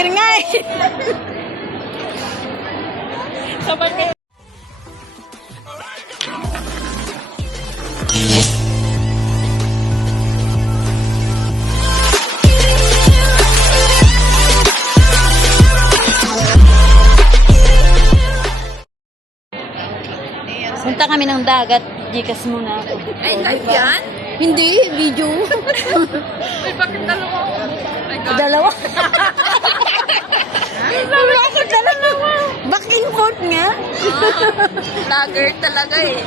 Vlogger nga eh. Sabay kayo. Punta kami ng dagat. Gikas muna ako. Ay, live yan? Hindi, video. Ay, bakit dalawa ako? Dalawa. Bakit dalawa? Back and forth nga. Vlogger talaga eh.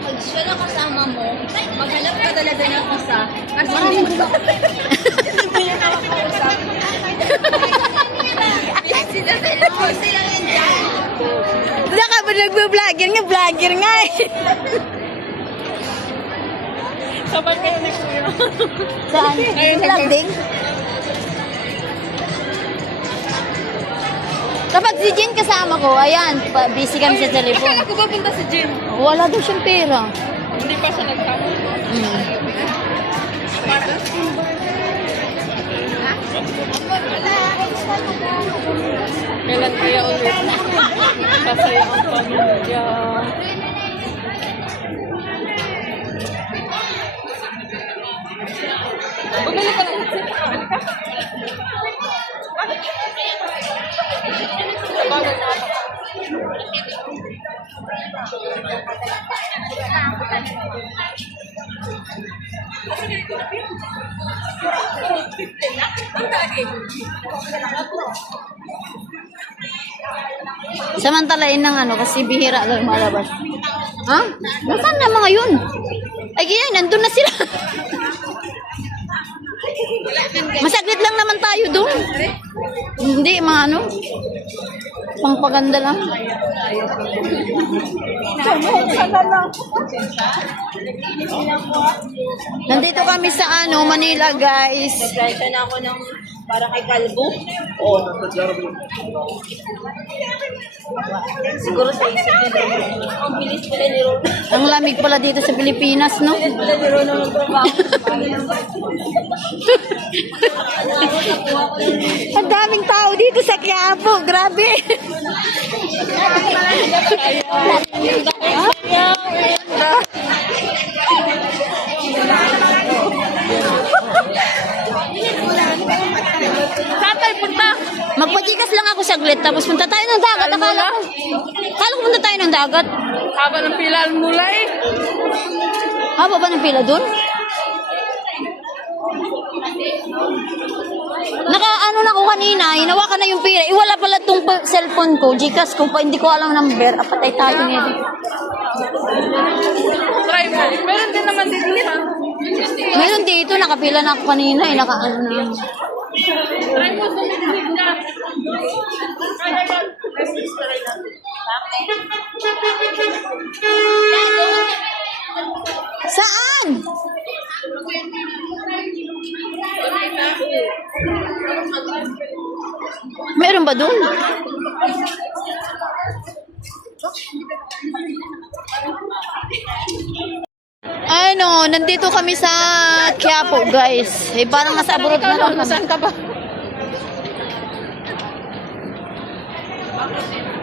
Pag siya na kasama mo, maghanap ka talaga ng isa. Kasi Maraming hindi mo hindi na makausap. sila yan dyan. Saka ba nagbe-vlogger nga? Vlogger nga eh. Sabay kayo ni Kuya. Saan? Ayun, Vlog din? Kapag si Jen kasama ko, ayan, busy kami sa Akala telephone. ko ba punta si Jim? Wala daw siyang pera. Hindi pa siya nagtama. Kailan kaya ulit? Kasaya ang pamilya. Bumili ka lang. Bumili ka. Bagay na ako. Samantalain ng ano, kasi bihira lang malabas. Ha? Nasaan na mga yun? Ay, ganyan, nandun na sila. Masaglit lang naman tayo doon. Hindi, mga ano. Pangpaganda lang. Nandito kami sa ano, Manila, guys. Nag-try na ako ng para kay Kalbo. Siguro sa isip niya. Ang bilis pala ni Ron. Ang lamig pala dito sa Pilipinas, no? Bilis pala ni Ron ng trabaho. Ang daming tao dito sa Quiapo. Grabe. Tatay, punta! Magpajikas lang ako saglit. Tapos punta tayo ng dagat. Akala ko punta tayo ng dagat. Haba ng pila ang mula eh. Haba ba ng pila dun? Naka-ano na ko kanina. Hinawakan na yung pila. Iwala pala tong cellphone ko. Gcash ko pa. Hindi ko alam number. Apatay tayo nito. Try mo. Meron din naman dito ha. Meron dito. Nakapila na ako kanina. Naka-ano na. Try mo dumidig na. Saan? Meron ba dun? Ano, nandito kami sa Quiapo, guys. Eh, parang nasa abroad na lang kami. Saan ka ba?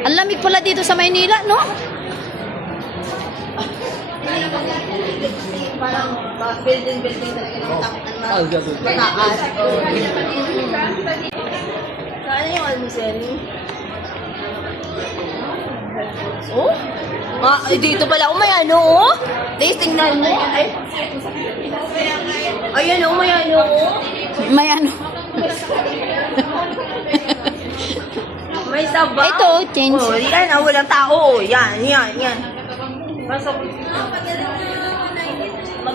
Ang lamig pala dito sa Maynila, no? Parang building talaga ng mataas. Saan yung almusel? Oh? Dito pala. May ano, oh? Tasting na mo. Ayan, oh, may ano, oh. May ano. May sabaw. Ito, change. Oh, yan, walang tao. Yan.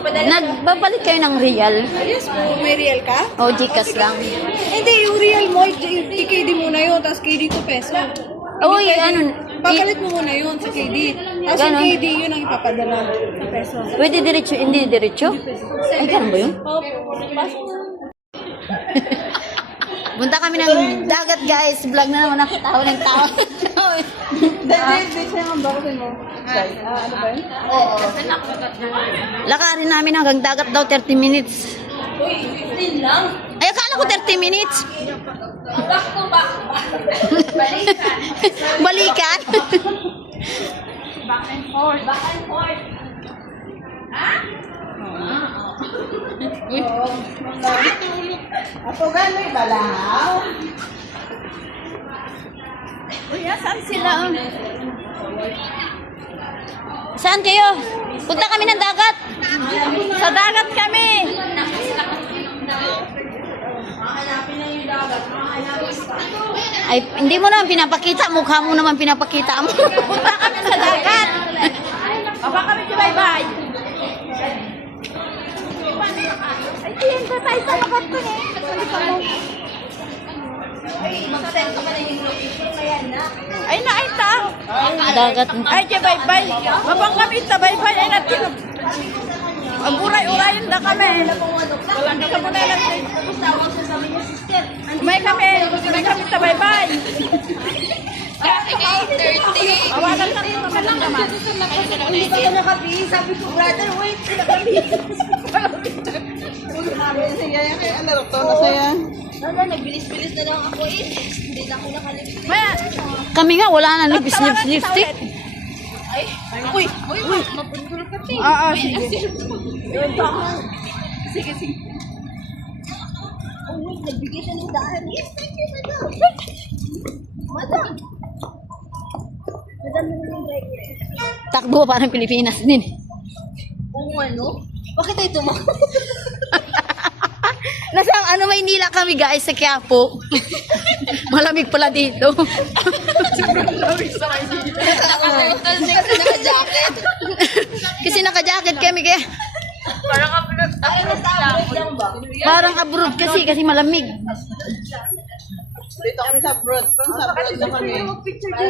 Nagbabalit kayo ng real? Yes po, may real ka? O Gcash lang? Hindi, yung real mo, i-KD muna yun, tapos KD 2 peso. Uy, ano? Papalit mo muna yun sa KD. Tapos yung Ganon. KD, yun ang ipapadala sa peso. Pwede diretso, hindi diretso? Ay, ganun ba yun? Punta kami ng dagat, guys. Vlog na naman ako. Tao ng tao. Dahil siya ang bakit mo. outside. Ano ba yun? Oo. Lakarin namin hanggang dagat daw 30 minutes. Uy, 15 lang. Ay, akala ko 30 minutes. Back to back. Balikan. Balikan. Back and forth. Back and forth. Ato gano'y balaw. Uy, saan sila? Saan kayo? Punta kami ng dagat. Sa dagat kami. Ay, hindi mo naman pinapakita. Mukha mo naman pinapakita mo. Punta kami sa dagat. Baba kami si bye-bye. Ay, tiyan ko tayo sa dagat ko eh. Ay, mag-send ka pa na yung location na yan na. Ay, naita. Dagat. Ay, di bye-bye. Babang kami sa bye-bye. Ay, natin. Ang uray-urayin na kami. Walang ka muna lang. May kami sa bye-bye. Awalan kami mga lang naman. Hindi pa ka nakabihis. Sabi ko, brother, wait. Nakabihis. Sige, ano to? Nasaya? Nagbilis-bilis na lang ako eh. Hindi na ako nakalipstick. Maya, kami nga wala na lipstick. Uy! Mapundul ka siya. Sige. Sige, sige. Oh, wait, nagbigay siya ng daan. Yes, thank you, madam. Madam. Madam naman yung driver. Takbo parang Pilipinas din. Oo, ano? Bakit tayo tumak? Nasa Maynila kami guys sa Quiapo. Malamig pala dito. Naka-jacket. Kasi naka-jacket kami kaya Parang abroad lang ba? parang abroad kasi malamig. Dito kami sa abroad. Parang sa abroad na kami.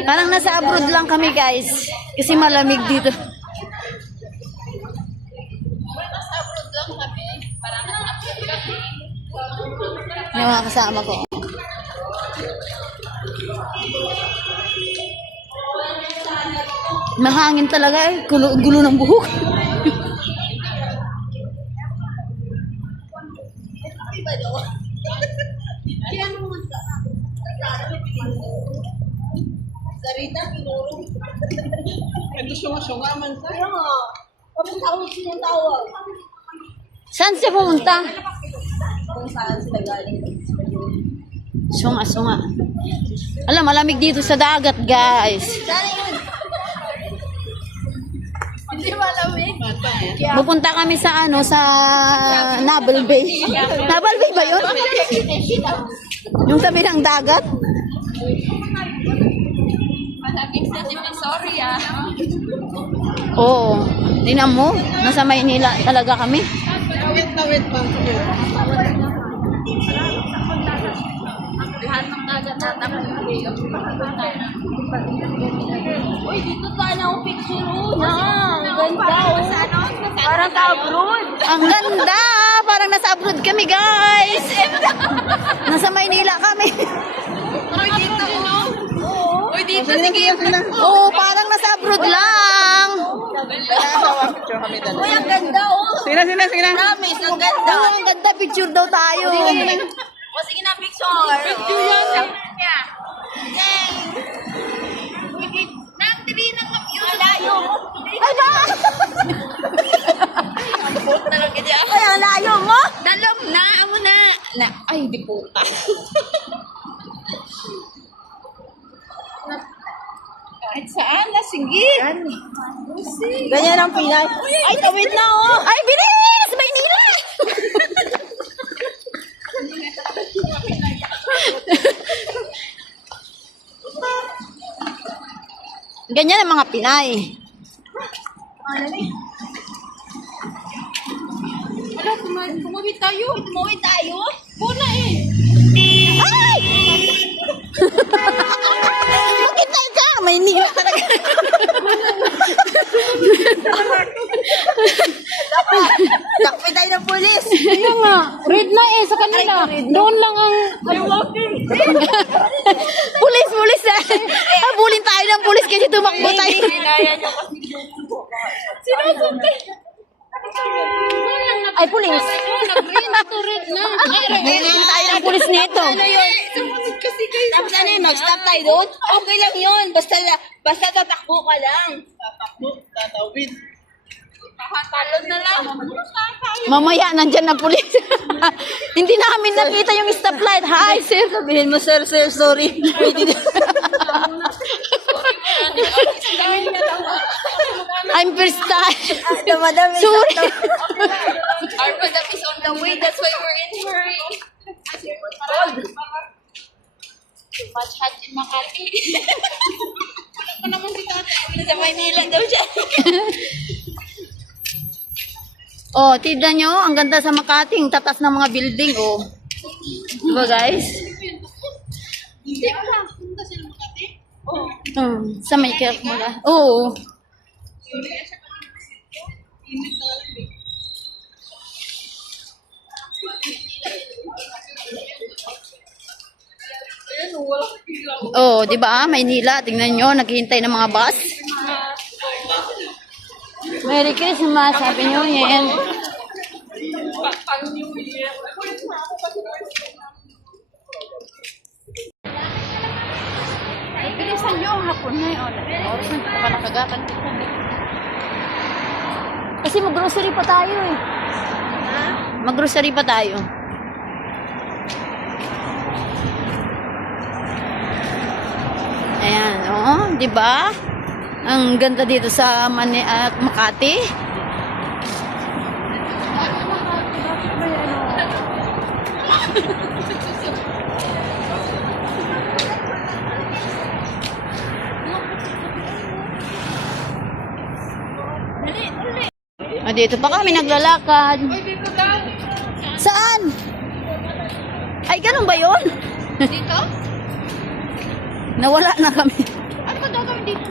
Parang nasa abroad lang kami guys. Kasi malamig dito. Yung mga kasama ko. Mahangin talaga eh. Gulo ng buhok. Sarita, pinuro. Ito syunga-syunga man sa. Kaya nga, kapag tawag siya tawag. Saan siya pumunta? Kung saan sila galing. Sunga. Alam, malamig dito sa dagat, guys. Sana yun. Hindi malamig. Pupunta kami sa sa Naval Bay. Naval Bay ba yun? Yung tabi ng dagat? Malamig sa Divisory ah. Oo. Tingnan mo, nasa Maynila talaga kami. Wait pa. Lahat ng dagat natakot. Uy, dito sana ang picture na. Ganda oh. Parang ka-abroad. Ang ganda! Parang nasa abroad kami, guys. Nasa Maynila kami. Uy, dito oh. Uy, dito Sige. Oo, parang nasa abroad lang. Picture kami dala. Uy, ang ganda oh. Sige na. Promise, ang ganda. Oo, ang ganda. Picture daw tayo. O, sige na, picture. Picture yan. Yay! Nang-tiri ng yun. Layo mo. Ay, ba? Ay, ang layo mo. Dalam na, amo na. Ay, di po. Kahit saan, nasinggit. Ganyan ang Pinay. Ay, tawid na oh. Ay, bilis! Maynila! Ganyan ang mga Pinay. Ala, tumawid tayo. Tumawid tayo? Puna eh. Ay! Makitay ka! Maynila talaga. Takpi tayo ng pulis. Kaya nga, red na eh sa kanila. Doon lang ang... pulis na. Habulin tayo ng pulis kasi tumakbo tayo. Kinaya nyo kasi. Sinusunod. Ay, pulis. Ngayon tayo ng pulis nito. Ano yun? Tapos ano yun, mag-stop tayo doon? Okay lang yun. Basta tatakbo ka lang. Talon na lang. Mamaya, nandyan na pulis. Hindi namin nakita yung stoplight. Hi, sir. Sabihin mo, sir, sorry. Pwede na. I'm first time. Madami. Sorry. Our madam is on the way. That's why we're in hurry. Much hot in Makati. Ano naman si Tati? Sa Maynila daw siya. Oh, tignan nyo. Ang ganda sa Makati. Ang tatas ng mga building, oh. Diba, guys? Hindi pa lang. Punta sila Makati? Oo. Sa may kirk mo na. Oo. Oh, di ba? Maynila, tingnan nyo, naghihintay ng mga bus. Merry Christmas, sabi nyo yan. Pang New Year. Bilisan nyo ang hapon na yun. Oras na pa nakagatan. Kasi mag-grocery pa tayo eh. Mag-grocery pa tayo. Ayan, oh, di ba? Ang ganda dito sa Makati. Dito pa kami naglalakad. Saan? Ay, ganun ba yun? Dito? Nawala na kami. Ano ba daw kami dito?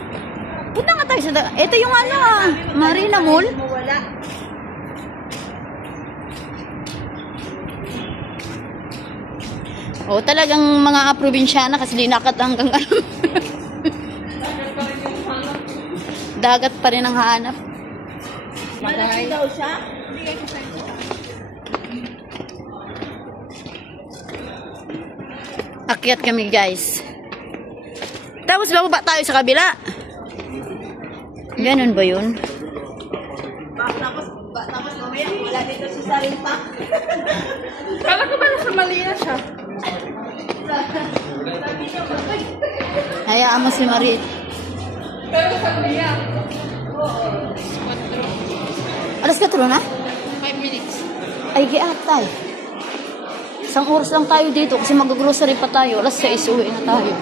Punta nga tayo sa... Ito yung ano Marina Mall. Mawala. Oh, talagang mga probinsyana kasi linakat hanggang ano. Dagat pa rin ang hanap. Malaki daw siya. Akyat kami, guys. Tapos bababa tayo sa kabila. Ganun ba yun? Tapos mamaya, wala dito si Sarinta. Kala ko ba nasa Malina siya? Hayaan mo si Marit. Pero sa Malina. Alas 4 na? 5 minutes. Ay, giatay. Isang oras lang tayo dito kasi mag-grocery pa tayo. Alas 6 uwi na tayo.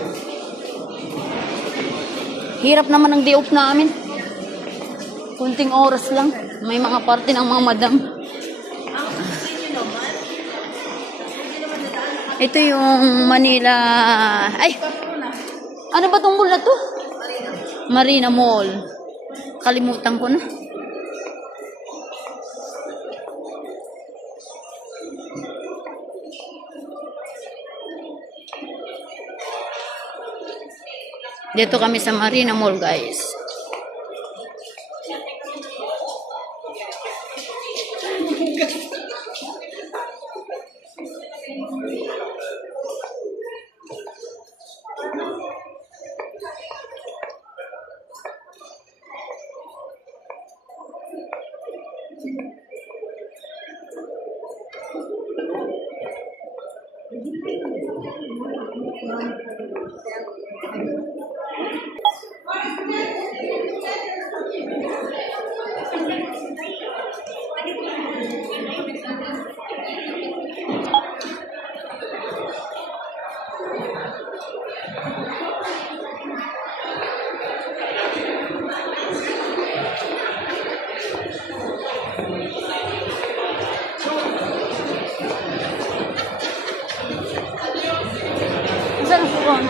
Hirap naman ang day-off namin. Kunting oras lang. May mga party ng mga madam. Ito yung Manila. Ay! Ano ba tong mall na to? Marina Mall. Kalimutan ko na. Dito kami sa Marina Mall, guys. Saan ang phone?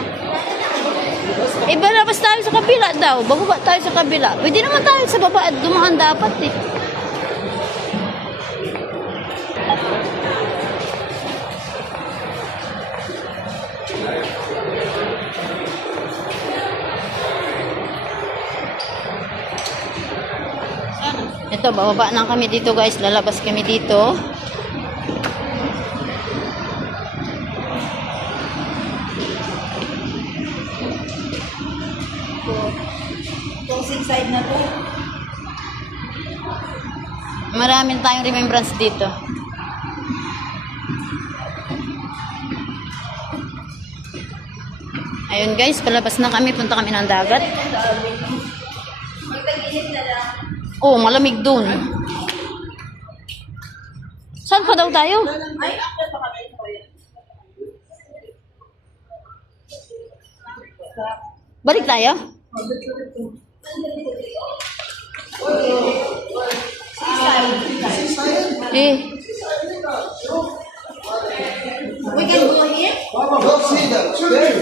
Ibalabas tayo sa kabila daw. Bababa tayo sa kabila. Pwede naman tayo sa baba at dumaan dapat eh. Sana. Ito, bababa na kami dito guys. Lalabas kami dito. Itong side na to. Marami tayong remembrance dito. Ayun guys, palabas na kami. Punta kami ng dagat. Magtag-init na lang. Oh, malamig dun. Saan pa daw tayo? Ay, ako pa kami. Balik tayo? Eh, We can go here? Don't see that. There.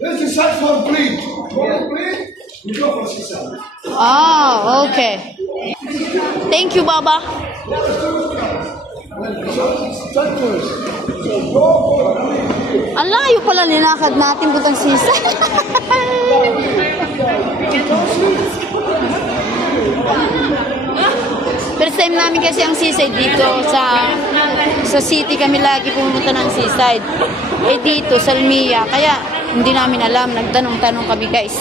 This is side for breed. For breed, you go for seaside. ah, okay. Thank you, Baba. Side first. So go for breed. Ang layo pala nilakad natin butang sisa. First time namin kasi ang seaside dito sa city kami lagi pumunta ng seaside. Eh dito sa Almia, kaya hindi namin alam, nagtanong-tanong kami guys.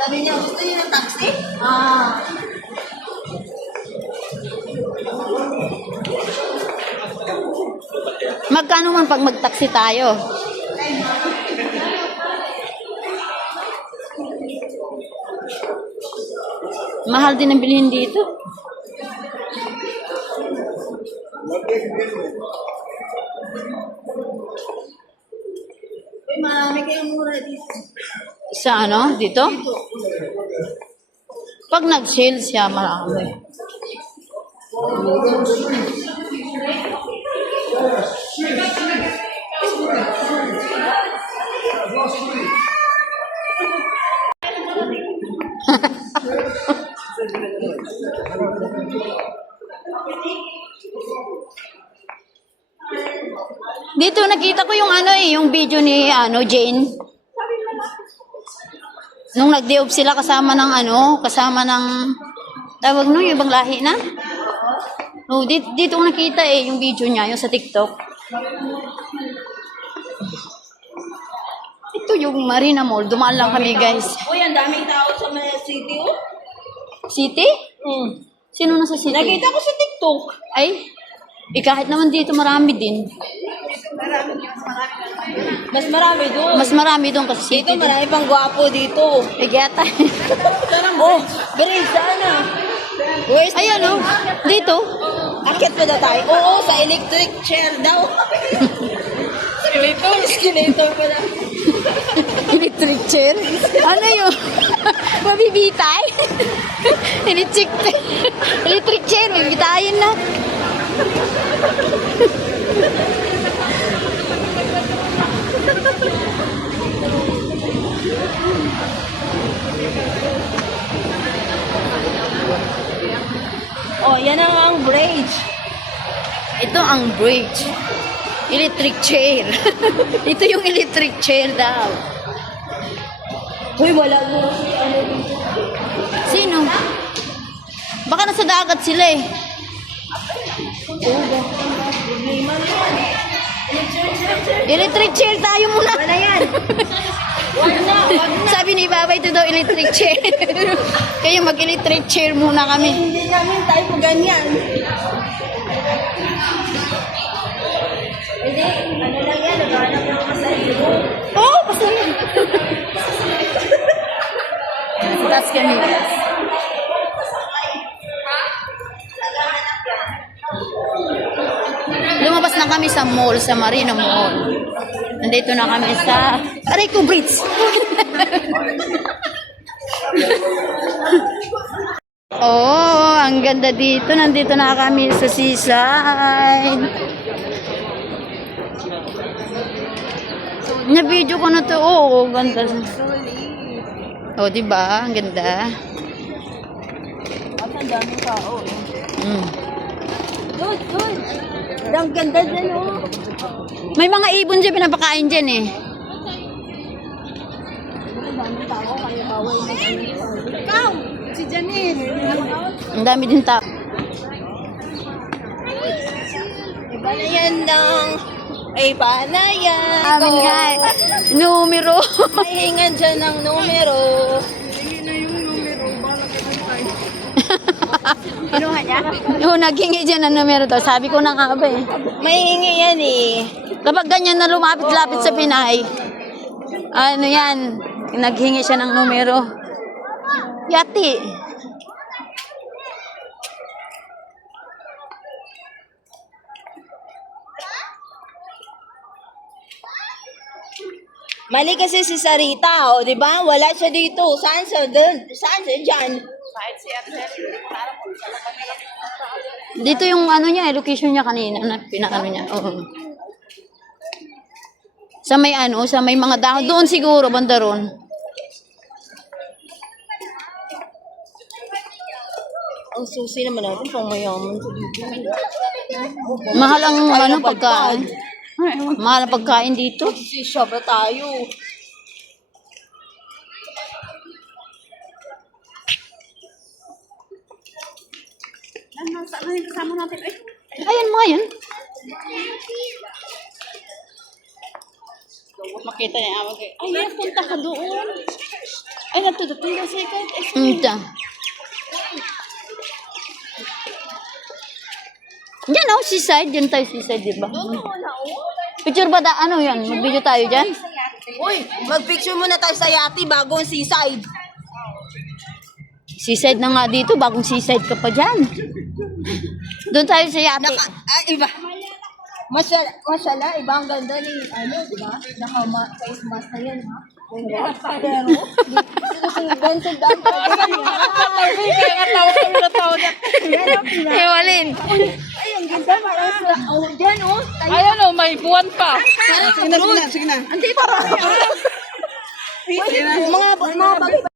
Sabi niya, gusto niyo ng taxi? Magkano man pag mag-taxi tayo? Mahal din ang bilhin dito. Uy, marami kayong mura dito. Sa ano? Dito? Pag nag-sale siya, marami. Dito nakita ko yung ano yung video ni Jane. Nung nag-day-off sila kasama ng tawag nung yung ibang lahi na. No, dito ko nakita yung video niya, yung sa TikTok. Ito yung Marina Mall. Dumaan lang kami, guys. Uy, ang daming tao sa Manila City, oh. City? Sino nasa city? Nakita ko sa TikTok. Ay, kahit naman dito marami din. Mas marami doon. Mas marami doon kasi Dito city. marami pang gwapo dito. Igata. Oh, Grace, sana. Where's Ayan o. Dito. Akit pa na tayo? Oo, sa electric chair daw. Escalator pa na. Electric chair. Ano yun? Mabibitay? Electric chair. Mabibitayin na. Oh, yan ang bridge. Ito ang bridge. Electric chair. Ito yung electric chair daw. Uy, wala mo si ano dito. Sino? Baka nasa dagat sila eh. Electric chair tayo muna. Wala yan. Wag na. Sabi ni Baba, ito daw electric chair. Kaya mag-electric chair muna kami. Hindi namin tayo po ganyan. Hindi, ano lang yan, naghanap ng masaya. Oo, pasaya. Tapos kami. Lumabas na kami sa mall, sa Marina Mall. Nandito na kami sa Areco Bridge. Oh, ang ganda dito. Nandito na kami sa seaside. Na-video ko na to. Oo, ganda. O, diba? Ang ganda. At ang daming tao. Mm. Doon. Ang ganda dyan, oh. May mga ibon dyan, pinapakain dyan eh. Ang daming tao, kaya bawal na Ikaw, si Janine. Ang dami din tao. Iba na yan ng... Iba na yan. Amin nga eh. Numero. May hingan dyan ng numero. Kinuha niya? Yung naghingi dyan ng numero to. Sabi ko na nga ba eh. May hingi yan eh. Kapag ganyan na lumapit-lapit sa Pinay, ano yan, naghingi siya ng numero. Yati. Mali kasi si Sarita, o, di ba? Wala siya dito. Saan siya doon? Saan siya dyan? Dito yung ano niya, location niya kanina, na pinakano niya. Oo. Sa may ano, sa may mga dahon. Doon siguro, banda ron. Ang susi naman natin, pang mayaman sa dito. Mahal ang Ay, ano, napadpad. pagkain. Mahal ang pagkain dito. Si sobra tayo. Saan na yung kasama natin? Ay, Ayan mga yan. makita niya ako kayo. Ay, punta ka doon. Ay, natututin kasi ikaw. Ito. Yan oh, seaside. Yan tayo seaside, di ba? Picture ba ano yan? Mag-video tayo dyan? Uy, mag-picture muna tayo sa yati bago ang seaside. Seaside na nga dito, bagong seaside ka pa dyan. Doon tayo sa yate. Iba. Masala, iba ang ganda ni, ano, diba? Naka-face mask na yan, ha? Pero, ganito dahil pa rin yan. Kaya nga tawag kami na tawag niya. Ewalin. Ay, ang ganda, parang sa, oh, dyan, oh. Ayan o, may buwan pa. Sige na. Andito pa. Mga bag